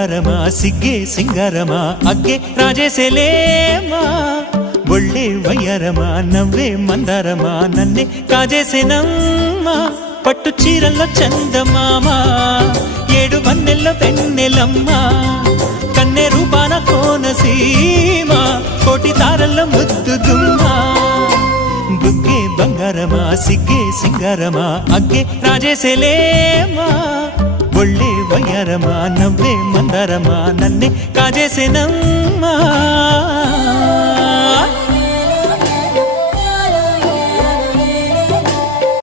బంగారమా సిగ్గే సింగారమా అగ్గే రాజేసేలేమా ఒళ్ళే వయ్యారమా నవ్వే మందారమా నన్నే కాజేసేనమ్మా పట్టు చీరల్లో చందమామా ఏడు వన్నెల్లో వెన్నెలమ్మా కన్నె రూపాన కోనసీమ కోటి తారల్లో ముద్దుదుమ్మా బుగ్గే బంగారమా సిగ్గే సింగారమా అగ్గే రాజేసేలేమా ఒళ్ళే వయ్యారమా నవ్వే మందారమా నన్నే కాజేసేనమ్మా